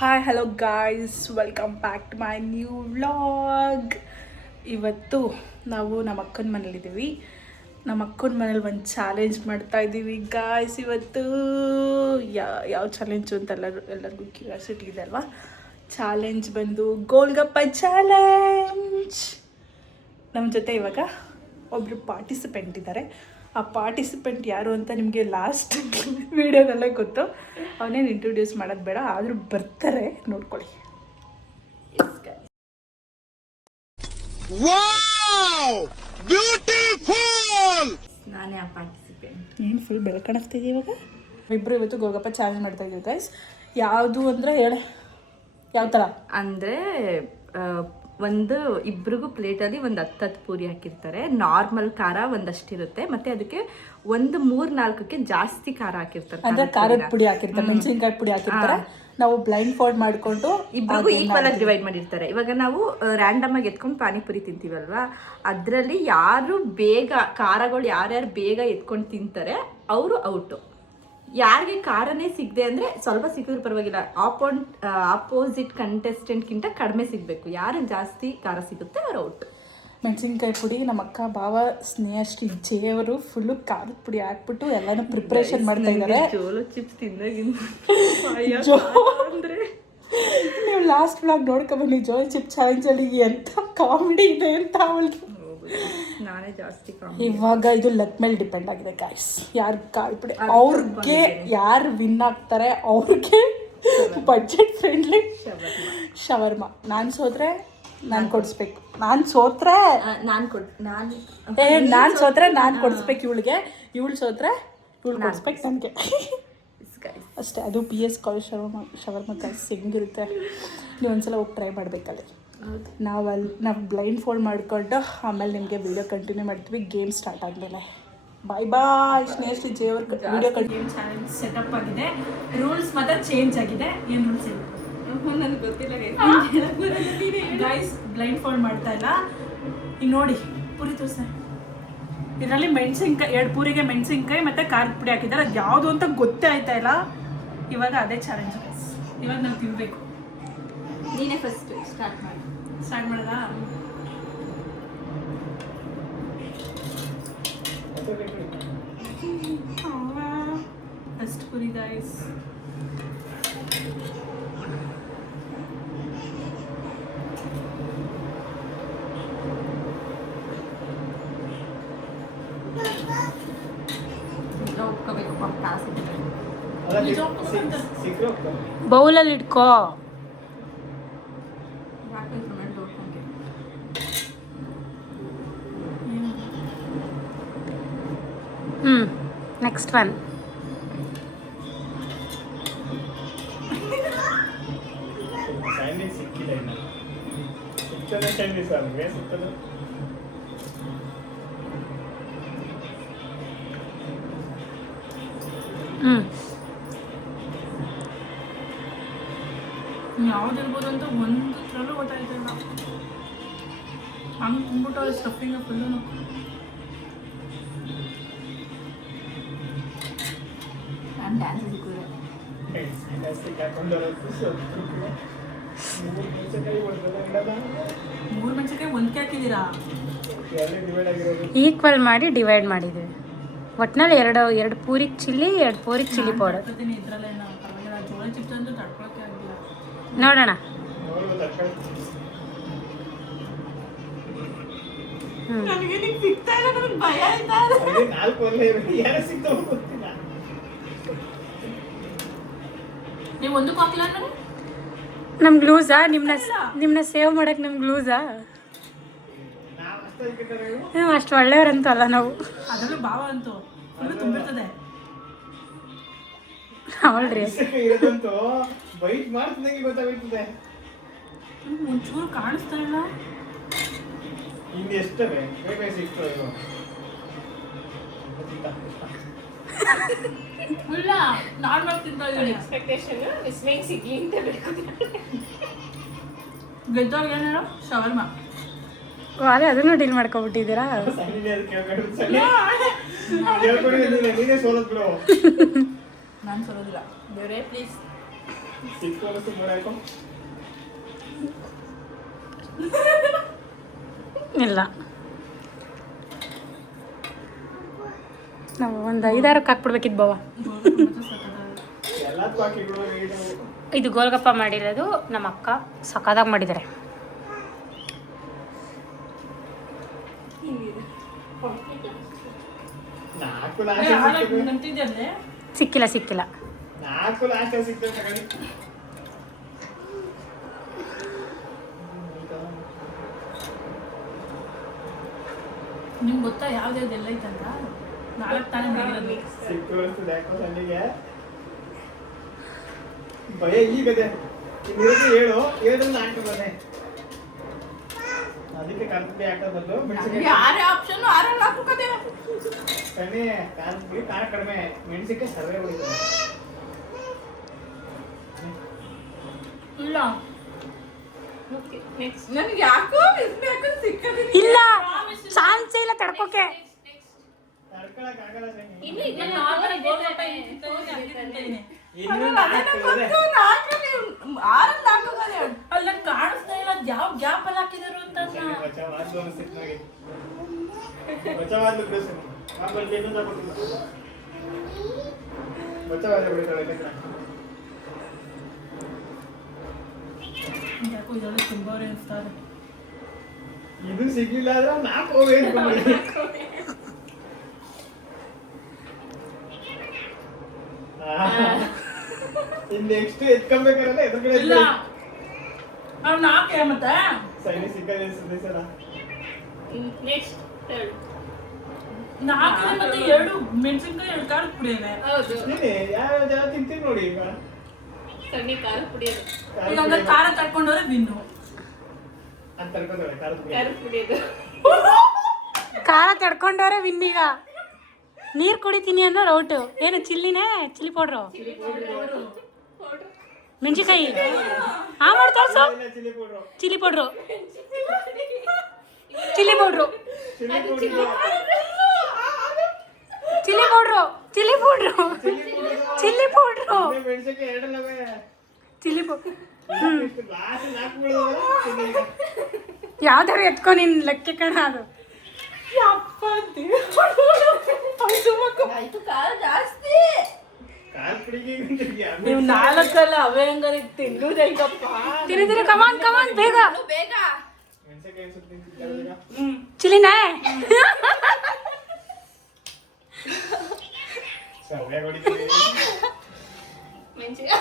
Hi hello guys, welcome back to my new vlog. ಇವತ್ತು ನಾವು ನಮ್ಮ ಅಕ್ಕನ ಮನೇಲಿದ್ದೀವಿ. ನಮ್ಮ ಅಕ್ಕನ ಮನೇಲಿ ಒಂದು ಚಾಲೆಂಜ್ ಮಾಡ್ತಾ ಇದ್ದೀವಿ ಗಾಯ್ಸ್. ಇವತ್ತು ಯಾವ ಚಾಲೆಂಜು ಅಂತ ಎಲ್ಲರಿಗೂ ಕ್ಯೂರಿಯಾಸಿಟಿ ಇದೆ ಅಲ್ವಾ. ಚಾಲೆಂಜ್ ಬಂದು ಗೋಲ್ಗಪ್ಪ ಚಾಲೆಂಜ್. ನಮ್ಮ ಜೊತೆ ಇವಾಗ ಒಬ್ಬರು ಪಾರ್ಟಿಸಿಪೆಂಟ್ ಇದ್ದಾರೆ. ಆ ಪಾರ್ಟಿಸಿಪೆಂಟ್ ಯಾರು ಅಂತ ನಿಮಗೆ ಲಾಸ್ಟ್ ವಿಡಿಯೋದಲ್ಲೇ ಗೊತ್ತು. ಅವನೇನು ಇಂಟ್ರೊಡ್ಯೂಸ್ ಮಾಡೋದು ಬೇಡ, ಆದರೂ ಬರ್ತಾರೆ, ನೋಡ್ಕೊಳ್ಳಿ. ನಾನೇ ಆ ಪಾರ್ಟಿಸಿಪೆಂಟ್. ಏನು ಫುಲ್ ಬೆಳಕಾಣಿಸ್ತಿದೆ ಇವಾಗ. ಇಬ್ಬರು ಇವತ್ತು ಗೋಲ್ಗಪ್ಪ ಚಾಲೆಂಜ್ ಮಾಡ್ತಾ ಇದ್ದೀವಿ ಗೈಸ್. ಯಾವುದು ಅಂದರೆ ಹೇಳಿ, ಯಾವ ಥರ ಅಂದರೆ ಇಬ್ರಿಗೂ ಪ್ಲೇಟಲ್ಲಿ ಒಂದು 10 ಪೂರಿ ಹಾಕಿರ್ತಾರೆ. ನಾರ್ಮಲ್ ಖಾರ ಒಂದಷ್ಟಿರುತ್ತೆ, ಮತ್ತೆ ಅದಕ್ಕೆ 3-4ಕ್ಕೆ ಜಾಸ್ತಿ ಖಾರ ಹಾಕಿರ್ತಾರೆ. ಅಂದರೆ ಖಾರದ ಪುಡಿ ಹಾಕಿರ್ತಾರೆ, ಮೆಣಸಿನ್ಕಾಯಿ ಪುಡಿ ಹಾಕಿರ್ತಾರೆ. ನಾವು ಬ್ಲೈಂಡ್ ಫೋಲ್ಡ್ ಮಾಡಿಕೊಂಡು ಇಬ್ರಿಗೂ ಈಕ್ವಲ್ ಆಗಿ ಡಿವೈಡ್ ಮಾಡಿರ್ತಾರೆ. ಇವಾಗ ನಾವು ರ್ಯಾಂಡಮ್ ಆಗಿ ಎತ್ಕೊಂಡು ಪಾನಿಪುರಿ ತಿಂತೀವಲ್ವಾ, ಅದರಲ್ಲಿ ಯಾರು ಬೇಗ ಖಾರಗಳು ಯಾರ್ಯಾರು ಬೇಗ ಎತ್ಕೊಂಡು ತಿಂತಾರೆ ಅವರು ಔಟು. ಯಾರಿಗೆ ಖಾರನೇ ಸಿಗದೆ ಅಂದರೆ ಸ್ವಲ್ಪ ಸಿಕ್ಕಿದ್ರು ಪರವಾಗಿಲ್ಲ, ಆಪೋಸಿಟ್ ಕಂಟೆಸ್ಟೆಂಟ್ಗಿಂತ ಕಡಿಮೆ ಸಿಗಬೇಕು. ಯಾರಿಗೆ ಜಾಸ್ತಿ ಖಾರ ಸಿಗುತ್ತೆ ಅವ್ರು ಔಟ್. ಮೆಣಸಿನ್ಕಾಯಿ ಪುಡಿ ನಮ್ಮ ಅಕ್ಕ ಬಾವ ಸ್ನೇಹಶ್ರೀ ಜೇವರು ಫುಲ್ಲು ಖಾರದ ಪುಡಿ ಹಾಕ್ಬಿಟ್ಟು ಎಲ್ಲನೂ ಪ್ರಿಪ್ರೇಷನ್ ಮಾಡ್ತಾ ಇದ್ದಾರೆ. ಜೋಲು ಚಿಪ್ಸ್ ತಿಂದಾಗಿಂದ ನೀವು ಲಾಸ್ಟ್ ವ್ಲಾಗ್ ನೋಡ್ಕೊಬನ್ನಿ. ಜೋಲ್ ಚಿಪ್ ಚಾಲೆಂಜಲ್ಲಿ ಎಂಥ ಕಾಮಿಡಿ ಇದೆ ಅಂತ ಅವಳಿಗೆ. ನಾನೇ ಜಾಸ್ತಿ ಇವಾಗ ಇದು ಲಕ್ ಮೇಲೆ ಡಿಪೆಂಡ್ ಆಗಿದೆ ಗಾಯ್ಸ್. ಯಾರು ಖಾರ ಪುಡಿ ಅವ್ರಿಗೆ ಯಾರು ವಿನ್ ಆಗ್ತಾರೆ ಅವ್ರಿಗೆ ಬಡ್ಜೆಟ್ ಫ್ರೆಂಡ್ಲಿ ಶವರ್ಮ. ನಾನು ಸೋತ್ರೆ ನಾನು ಕೊಡಿಸ್ಬೇಕು. ನಾನು ಸೋತ್ರೆ ನಾನು ಕೊಡಿಸ್ಬೇಕು ಇವಳಿಗೆ, ಇವಳು ಸೋತ್ರೆ ಇವಳು ಕೊಡಿಸ್ಬೇಕು ನನಗೆ ಅಷ್ಟೇ. ಅದು PS ಕಾಲೇಜ್ ಶವರ್ಮ ಗಾಯ್ಸ್ ಹೆಂಗಿರುತ್ತೆ, ನೀವು ಒಂದ್ಸಲ ಹೋಗಿ ಟ್ರೈ ಮಾಡಬೇಕಲ್ಲಿ. ನಾವು ಬ್ಲೈಂಡ್ ಫೋಲ್ಡ್ ಮಾಡಿಕೊಂಡು ಆಮೇಲೆ ನಿಮಗೆ ವಿಡಿಯೋ ಕಂಟಿನ್ಯೂ ಮಾಡ್ತೀವಿ ಗೇಮ್ ಸ್ಟಾರ್ಟ್ ಆದಮೇಲೆ. ಬಾಯ್ ಬಾಯ್. ಸ್ನೇಹಿತರೆ Jewar video game challenge setup ಆಗಿದೆ. ರೂಲ್ಸ್ ಮಾತ್ರ ಚೇಂಜ್ ಆಗಿದೆ. ಏನು ರೂಲ್ಸ್ ಇದೆ ನನಗೆ ಗೊತ್ತಿಲ್ಲ ಗೈಸ್. ಬ್ಲೈಂಡ್ ಫೋಲ್ಡ್ ಮಾಡ್ತಾ ಇಲ್ಲ. ಈಗ ನೋಡಿ ಪೂರಿ ತೋರಿಸ, ಇದರಲ್ಲಿ ಮೆಣಸಿನ್ಕಾಯಿ 2 ಪೂರಿಗೆ ಮೆಣಸಿನ್ಕಾಯಿ ಮತ್ತು ಖಾರದ ಪುಡಿ ಹಾಕಿದ್ದಾರೆ. ಅದು ಯಾವುದು ಅಂತ ಗೊತ್ತೇ ಆಯ್ತಾ ಇಲ್ಲ. ಇವಾಗ ಅದೇ ಚಾಲೆಂಜ್ ಗೈಸ್. ಇವಾಗ ನಾವು ತಿನ್ನಬೇಕು. ನೀನೇ ಫಸ್ಟ್ ಸ್ಟಾರ್ಟ್ ಮಾಡೋದಾ? First puri guys. ಬೌಲಲ್ಲಿ ಇಟ್ಕೋ. Next one. ಯಾವ್ದಿರ್ಬೋದು ಅಂತ ಒಂದು ಥರಲ್ಲೂ ಗೊತ್ತಾಯ್ತಿಲ್ಲ. ಹಂಗೆ ತುಂಬಿಟ್ಟು ಅವ್ರು ಸ್ಟಫಿಂಗ ಫುಲ್ಲು. ಮೂರು ಮೆಣಸಿನ್ಕಾಯಿ ಒಂದಕ್ಕೆ ಹಾಕಿದ್ದೀರಾ? ಈಕ್ವಲ್ ಮಾಡಿ ಡಿವೈಡ್ ಮಾಡಿದ್ದೀವಿ. ಒಟ್ಟಿನಲ್ಲಿ ಎರಡು ಪೂರಿಗೆ ಚಿಲ್ಲಿ, 2 ಪೂರಿಗೆ ಚಿಲ್ಲಿ ಪೌಡರ್. ಇದರಲ್ಲೇ ಪರವಾಗಿಲ್ಲ. ಜೋಳ ಚಿಪ್ಸ್ ಅಂತೂ ತಡ್ಕೊಳಕ್ಕೆ ಆಗಿಲ್ಲ. ನೋಡೋಣ. ಭಯ ಆಯ್ತಾ? ನೀವು ಒಂದಕ್ಕೂ ಹಾಕಿಲ್ಲ ನಾನು. ನಮ್ಗೆ ಲೂಸಾ? ನಿಮ್ಮನ್ನ ಸೇವ್ ಮಾಡಕ್ಕೆ ನಮ್ಗೆ ಲೂಸಾ? ಅಷ್ಟು ಒಳ್ಳೆಯವ್ರಂತೂ ಅಲ್ಲ ನಾವು. ಅದರಲ್ಲೂ ಭಾವ ಅಂತೂ ಫುಲ್ಲು ತುಂಬಿರ್ತದೆ. ಅವಳ್ರಿ ಒಂಚೂರು ಕಾಣಿಸ್ತಾರಲ್ಲ. ಇಲ್ಲ ನಾರ್ಮಲ್ ತಿಂತ ಇದ್ದೀನಿ. ಎಕ್ಸ್ಪೆಕ್ಟೇಷನ್ ಸಿಗ್ಲಿ ಅಂತ ಗೆದ್ದವ್ರಿಗೆ ಏನು ಹೇಳೋ ಶವರ್ಮ. ಅದೇ ಅದನ್ನು ಡೀಲ್ ಮಾಡ್ಕೊಬಿಟ್ಟಿದ್ದೀರಾ? ನಾನು ಸೋಲೋದಿಲ್ಲ. ಬೇರೆ ಪ್ಲೀಸ್ ಇಲ್ಲ ನಾವು ಒಂದು 5-6 ಹಾಕ್ಬಿಡ್ಬೇಕಿತ್ತು ಬಾವ. ಇದು ಗೋಲ್ಗಪ್ಪ ಮಾಡಿರೋದು ನಮ್ಮ ಅಕ್ಕ ಸಖತ್ತಾಗಿ ಮಾಡಿದ್ದಾರೆ. ಸಿಕ್ಕಿಲ್ಲ ನಿಮ್ಗೆ ಗೊತ್ತಾ ಯಾವ್ದೆಲ್ಲ ಐತಂತ? 4 ತಾನೇ ಮಾಡಿರೋದು. ಭಯ ಈಗದೆ ಹೇಳು ಹೇಳಿದ್ರೆ ಹಾಕಿ ಬನ್ನಿ. ಅದಕ್ಕೆ ಕರ್ಪುಡಿ ಹಾಕೋದಲ್ಲು ಯಾರೇ ಆಪ್ಷನ್ ಆರಲ್ಲ ಹಾಕೋದೇ ಕಣ್ಣೆ ಕರ್ಪುಡಿ ಖಾರ ಕಡಿಮೆ, ಮೆಣಸಿನ್ಕಾಯಿ ಸರ್ವೇ ಹೊಡಿತಾರೆ. ಇಲ್ಲ ನನಗೆ ಯಾಕೋ ಸಿಕ್ಕದಿಲ್ಲ. ಇಲ್ಲ ಚಾನ್ಸೇ ಇಲ್ಲ ತಡ್ಕೋಕೆ. ತಡ್ಕೊಳಕ್ ಆಗಲ್ಲ ಸಂಗಿ. ಅಲ್ಲ ಕಾಣಿಸ್ತಾ ಇಲ್ಲ ಯಾವ ಗ್ಯಾಪ್ ಅಲ್ಲಿ ಹಾಕಿದಾರು ಅಂತ. ಬಚಾವಾದ್ಲು ಅನ್ಸಿತ್ತು ನನಗೆ. ಬಚಾವಾದ್ಲು ಪ್ಲೇಸ್ ಆಮೇಲೆ ಏನು ತಗೊಳ್ತಿಲ್ಲ. ಬಚಾವಾದ್ಲು ಬಿಡ್ತಾಳೆ ಲೆಕ್ಕ. ಯಾಕೋ ಇದೊಳ್ಳೆ ತುಂಬಾವ್ರೆ ಅನಿಸ್ತಾರೆ. ಇದು ಸಿಗ್ಲಿಲ್ಲ ಆದ್ರೆ 4 ಹೋಗ್ಬೇಕು. ನೆಕ್ಸ್ಟ್ ಎತ್ಕೊಬೇಕಾರಲ್ಲ ಎದುರುಗಡೆ ಇಲ್ಲ ಅವ್ನು ನಾಕೆ ಮತ್ತೆ ಸೈನಿ ಸಿಕ್ಕದೆ ಸಲ ನೆಕ್ಸ್ಟ್ ನಾಲ್ಕು ಮತ್ತೆ 2 ಮೆಣಸಿನ್ಕಾಯಿ 2 ಖಾರದ ಪುಡಿ ಇದೆ. ಹೌದು ಯಾವ ತಿಂತೀನಿ ನೋಡಿ ಈಗ. ಸಣ್ಣ ಖಾರ ಪುಡಿಯೋದು ಈಗ ಹಂಗ ಖಾರ ತಡ್ಕೊಂಡವ್ರೆ ವಿನ್ನು ಅಂತ ತಡ್ಕೊಂಡ್ರೆ ಖಾರದ ಪುಡಿ. ಖಾರ ಪುಡಿಯೋದು ಖಾರ ತಡ್ಕೊಂಡವ್ರೆ ವಿನ್ನೀಗ. ನೀರು ಕುಡಿತೀನಿ ಅನ್ನೋ ರೌಟು. ಏನು ಚಿಲ್ಲಿನೇ? ಚಿಲ್ಲಿ ಪೌಡ್ರು, ಮೆಣಸಿನ್ಕಾಯಿ ಮಾಡಿ ತೋರಿಸು. Chilli powder, chilli powder, chilli powder, chilli powder, chilli powder, chilli powder, ಮೆಣಸಿನ್ಕಾಯಿ ಎರಡಲ್ಲವೇ ಚಿಲ್ಲಿ ಪೌಡ್ರು. ಲಾಸ್ಟ್ 4 ಬೀಳೋದಲ್ಲ. ಯಾವ್ದಾರು ಎತ್ಕೊ ನಿನ್ ಲೆಕ್ಕ ಕಣ ಅದು. ಆಯ್ತು ಖಾರ ಜಾಸ್ತಿ. ಖಾರದ ಪುಡಿಗೆ ನೀವು 4 ಅವೇ ಹಂಗಾರೆ ತಿನ್ನುವುದೈತಪ್ಪ. ತಿರು ಕಮಾನ್ ಕಮಾನ್ ಬೇಗ ಬೇಗ ಮೆಣಸಿನ್ಕಾಯಿ ಅನ್ಸುತ್ತೆ ತಿಂತಿದ್ದಾರೆ. ಚಿಲ್ಲಿನೇ ಸರ್ವೇ ಹೊಡಿತೀವಿ. ಮೆಣಸಿನ್ಕಾಯಿ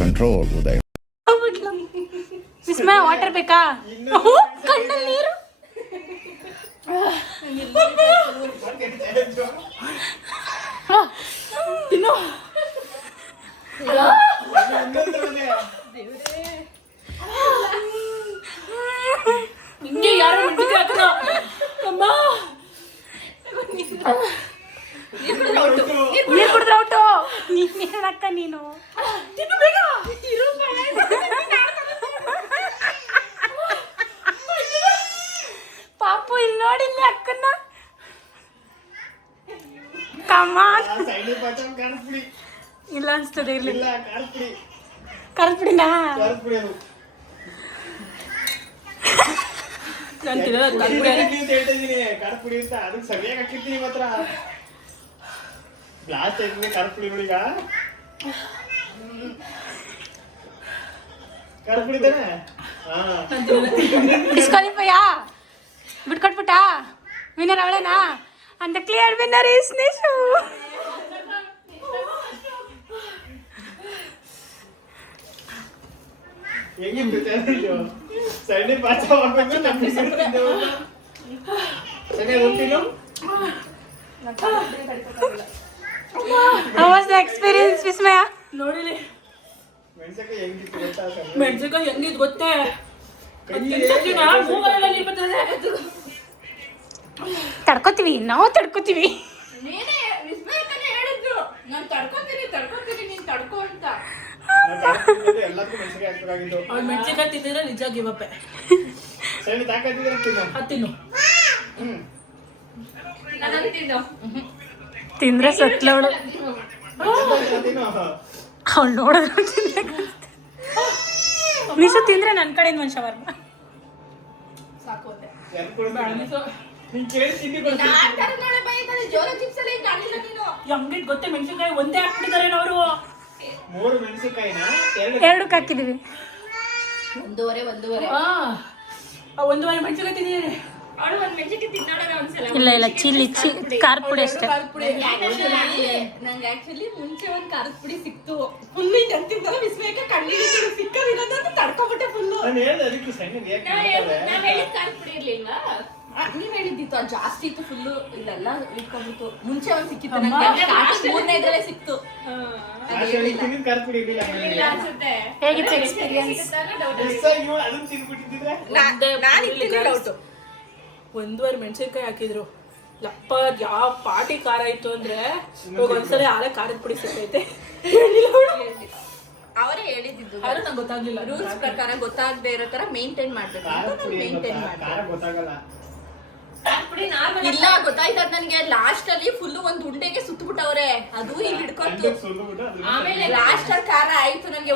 Control ಉದಯ. ವಿಸ್ಮಯ ವಾಟರ್ ಬೇಕಾ? ಕಣ್ಣಲ್ಲಿ ನೀರು. ತಿನ್ನು. ಹಿಂಗೆ ಯಾರು ಮೆಣಸಿನ್ಕಾಯಿ ಹಾಕಿದ್ರು ಅಮ್ಮ. ನೀರು ಕುಡಿದ್ರೆ ಔಟು. ನೀನು ಅಕ್ಕ ನೀನು ತಿನ್ನು ಬೇಗ. ಪಾಪು ಇಲ್ಲಿ ನೋಡಿಲ್ಲ ಅಕ್ಕನ್ನ. ಕಮಾನ್. ಸೈನಿ ಪಾಚಮ್ ಖಾರದ ಪುಡಿ ಇಲ್ಲ ಅನ್ಸ್ತದೆ. ಇರ್ಲಿ ಇಲ್ಲ ಖಾರದ ಪುಡಿ. ಖಾರದ ಪುಡಿನಾ? ಖಾರದ ಪುಡಿ ಅದು. ನಾನು ತಿನ್ನೋದು ಖಾರದ ಪುಡಿ. ಅಂತ ಹೇಳ್ತಾ ಇದೀನಿ ಖಾರದ ಪುಡಿ ಅಂತ. ಅದಕ್ಕೆ ಸರಿಯಾಗಿ ಹಾಕಿರ್ತೀನಿ ಮಾತ್ರ. ಬ್ಲಾಸ್ಟ್ ಆಯ್ತದೆ ಖಾರದ ಪುಡಿ ನೋಡಿ. ಈಗ ಖಾರದ ಪುಡಿ ತಾನೆ. ಡಿಸ್ಕ್ವಾಲಿಫೈಯಾ? ಬಿಟ್ಕೊಟ್ಬಿಟ್ಟ? ವಿನ್ನರ್ ಅವಳೇನಾ? ಅಂತ ಕ್ಲಿಯರ್ ವಿನ್ನರ್ ಇಸ್ ನಿಶು. ಹೆಂಗಿತ್ತು ಚಾಲೆಂಜು? ಸೈನಿ ಪಾಚಮ್ ಹಾಕ್ಬೇಕು ನಮ್ಮ ಹೆಸರು ತಿಂದೆವು. ಸರಿ ಹೋಗ್ತೀನು. How was the experience, ವಿಸ್ಮಯ? ನೋಡಿಲಿ ಮೆಣಸಿನ್ಕಾಯಿ ಹೆಂಗಿತ್ತು ಗೊತ್ತಾ? ಮೆಣಸಿನ್ಕಾಯಿ ಹೆಂಗಿದ್ ಗೊತ್ತೇ? ತಡ್ಕೋತೀವಿ ನಾವು ತಡ್ಕೋತೀವಿ. ನೀನೇ ವಿಸ್ಮಯಕ್ಕನೇ ಹೇಳಿದ್ರು ನಾನು ತಡ್ಕೋತೀನಿ ನೀನ್ ತಡ್ಕೋ ಅಂತ. ಎಲ್ಲದಕ್ಕೂ ಮೆಣಸಿಗೆ ಹಾಕ್ಬೇಕಾಗಿದ್ದು. ಅವ್ಳು ಮೆಣಸಿನ್ಕಾಯಿ ತಿಂದಿದ್ರೆ ನಿಜ ಗಿವಪ್ಪೆ. ಸರಿ ತಾಕತ್ತಿದ್ರೆ ತಿನ್ನು. ಹತ್ತಿನ್ನು ನಾನು ತಿನ್ನು. ತಿಂದ್ರೆ ಸತ್ಲವಳು. ತಿನ್ನು. ಅವ್ಳು ನೋಡಿದ್ರು ನಿಶು ತಿಂದ್ರೆ ನನ್ನ ಕಡೆಯಿಂದ ಒಂದು ಶವರ್ಮ. ಸಾಕೋದೆ ಯಾರು ಕೊಡ್ಬೇಡ. ನೀನ್ ಕೇಳಿ ತಿಂಡಿ ಕೊಡ್ತೀನಿ. ನಾನ್ ತರ ನೋಡೆ ಬೈತಾರೆ ಜೋರ ಚಿಪ್ಸ್ ಎಲ್ಲ ಈಗ ಆಗಿಲ್ಲ ನೀನು. ಈ ಅಂಗಡಿ ಗೊತ್ತೇ ಮೆಣಸಿನ್ಕಾಯಿ ಒಂದೇ ಹಾಕ್ಬಿಟ್ಟಿದ್ದಾರೆ ಅವರು. 3 ಮೆಣಸಿನಕಾಯಿನ 2 ಹಾಕಿದೀವಿ. ಒಂದೂವರೆ ಒಂದೂವರೆ ಮೆಣಸಿನ್ಕಾಯಿ ತಿಂದಿದ್ದೀನಿ. ಅವಳು ಒಂದ್ ಮೆಣಸಿಗೆ ತಿನ್ನೋಣ ಒಂದ್ಸಲ. ಇಲ್ಲ ಚಿಲ್ಲಿ ಖಾರದ ಪುಡಿ ಅಷ್ಟೇ. ನಂಗೆ ಆಕ್ಚುಲಿ ಮುಂಚೆ ಒಂದ್ ಖಾರದ ಪುಡಿ ಸಿಕ್ತು. ಫುಲ್ ಇದು ಅಂತಿದ್ದಲ್ಲ ವಿಸ್ಮಯಕ್ಕೆ ಕಣ್ಣಿಡಿದು ಸಿಕ್ಕದಿರೋದಂತ ತಡ್ಕೊಬಿಟ್ಟೆ ಫುಲ್ಲು. ನಾನು ಹೇಳ್ದೆ ಅದಕ್ಕೆ ಸಣ್ಣಗೆ ಯಾಕೆ ನಾವ್ ಹೇಳಿದ ಖಾರದ ಪುಡಿ ಇರ್ಲಿಲ್ವಾ? ನೀವ್ ಹೇಳಿದ್ದಿತ್ತು ಅದು ಜಾಸ್ತಿ ಇತ್ತು ಫುಲ್ಲು. ಇಲ್ಲೆಲ್ಲ ಇಟ್ಕೊಂಡ್ಬಿಟ್ಟು ಮುಂಚೆ ಒಂದ್ ಸಿಕ್ಕಿತ್ತು ನಂಗೆ. 3ನೇದ್ರಲ್ಲೇ ಸಿಕ್ತು. ತಿನ್ನಿದ ಖಾರ ಪುಡಿ ಇರಲಿಲ್ಲ ಅನ್ಸುತ್ತೆ. ಹೇಗಿತ್ತು ಎಕ್ಸ್ಪೀರಿಯನ್ಸ್? ಅದನ್ನ ತಿನ್ಬಿಟ್ಟಿದ್ರೆ ನಾನು ಇಟ್ಟಿದ್ದೆ ಡೌಟು. ಒಂದೂವರೆ ಮೆಣಸಿನ್ಕಾಯಿ ಹಾಕಿದ್ರು. ಲಪ್ಪ ಯಾವ ಪಾಟಿ ಖಾರ ಇತ್ತು ಅಂದ್ರೆ ಇವಾಗ ಒಂದ್ಸಲ ಆಲೆ ಖಾರದ ಪುಡಿ ಸಿಕ್ಕೈತೆ. ಅವರೇ ಹೇಳಿದ್ದು ಆದ್ರೆ ನಂಗೆ ಗೊತ್ತಾಗ್ಲಿಲ್ಲ. ರೂಲ್ಸ್ ಪ್ರಕಾರ ಗೊತ್ತಾಗದೆ ಇರೋ ತರ ಮೇಂಟೈನ್ ಮಾಡ್ಬೇಕು ಖಾರ ಅಂತ ಪುಡಿ ಮೇಂಟೈನ್ ಖಾರ ಮಾಡ್ಬೇಕು. ಗೊತ್ತಾಗಲ್ಲ. ಇಲ್ಲ ಗೊತ್ತಾಯ್ತು ನನ್ಗೆ. ಲಾಸ್ಟ್ ಅಲ್ಲಿ ಫುಲ್ ಒಂದ್ ಉಂಡೆಗೆ ಸುತ್ತಬಿಟ್ಟವ್ರೆ. ಅದು ಇಲ್ಲಿ ಹಿಡ್ಕೊತು. ಅಂದಕ್ಕೆ ಸುಲ್ದ್ಬಿಟ್ಟು ಅದ್ರ ಆಮೇಲೆ ಲಾಸ್ಟ್ ಅಲ್ಲಿ ಖಾರ ಆಯ್ತು ನಂಗೆ.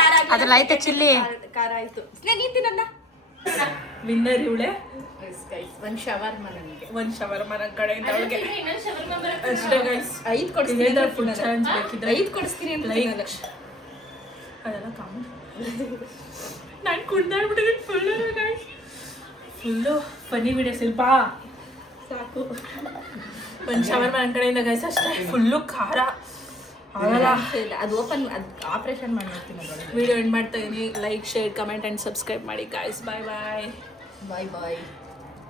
ಖಾರ ಅದ್ರಲ್ಲಿ ಆಯ್ತಾ ಚಿಲ್ಲಿ? ಖಾರ ಆಯ್ತು. ನೀನ್ ತಿನ್ನಲ್ಲ. ವಿನ್ನರ್ ಇವಳೆ. ಒಂದ್ ಶವರ್ಮ ನನಗೆ. ಒಂದ್ ಶವರ್ಮ ನನ್ನ ಕಡೆಯಿಂದ ಅವಳಿಗೆ ಅಷ್ಟೇ ಗೈಸ್. 5 ಕೊಡಿಸ್ತೀನಿ. ಫುಡ್ ಚಾಲೆಂಜ್ ಬೇಕಿದ್ರೆ 5 ಕೊಡಿಸ್ತೀನಿ ಅಂತ ಲೈಕ್ ಅದೆಲ್ಲ ಕಾಮನ್. ನಾನು ಕುಡ್ದಾಡ್ಬಿಟ್ಟಿದ್ದೀನಿ ಫುಲ್ಲು ಫನ್ನಿ ವಿಡಿಯೋಸ್ ಇಲ್ಪಾ ಸಾಕು. ಒಂದು ಶವರ್ಮ ನನ್ನ ಕಡೆಯಿಂದ ಗೈಸ್ ಅಷ್ಟೇ. ಫುಲ್ಲು ಖಾರ ಆಗಲ್ಲ. ಅದು ಓಪನ್ ಅದು ಆಪರೇಷನ್ ಮಾಡ್ತೀನಿ. ವಿಡಿಯೋ ಎಂಡ್ ಮಾಡ್ತಾ ಇದೀನಿ. Like share comment and subscribe ಮಾಡಿ ಗೈಸ್. ಬಾಯ್ ಬಾಯ್. ಬಾಯ್ ಬಾಯ್.